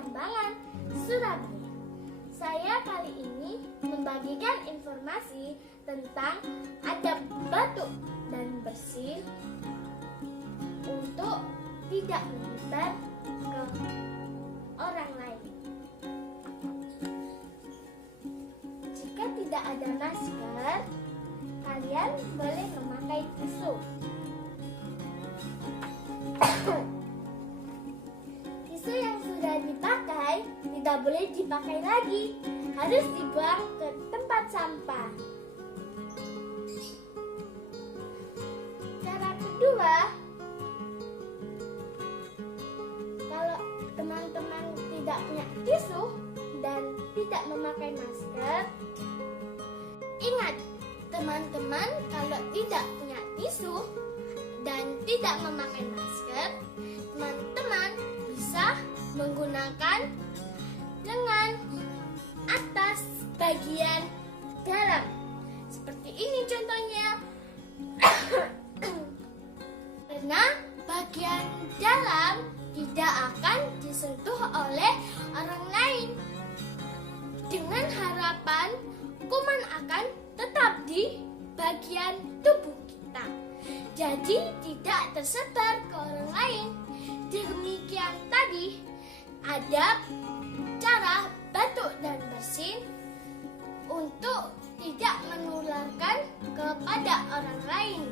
Jambangan, Surabaya. Saya kali ini membagikan informasi tentang adab batuk dan bersin untuk tidak menyebar ke orang lain. Jika tidak ada masker, kalian boleh memakai tisu. Tisu yang sudah dipakai tidak boleh dipakai lagi, harus dibuang ke tempat sampah. Cara kedua, kalau teman-teman tidak punya tisu dan tidak memakai masker, ingat teman-teman, kalau tidak punya tisu dan tidak memakai masker, teman-teman bisa menggunakan lengan atas bagian dalam. Seperti ini contohnya. Karena bagian dalam tidak akan disentuh oleh orang lain. Dengan harapan kuman akan tetap di bagian tubuh kita, jadi tidak tersebar ke orang lain. Demikian tadi adab cara batuk dan bersin untuk tidak menularkan kepada orang lain.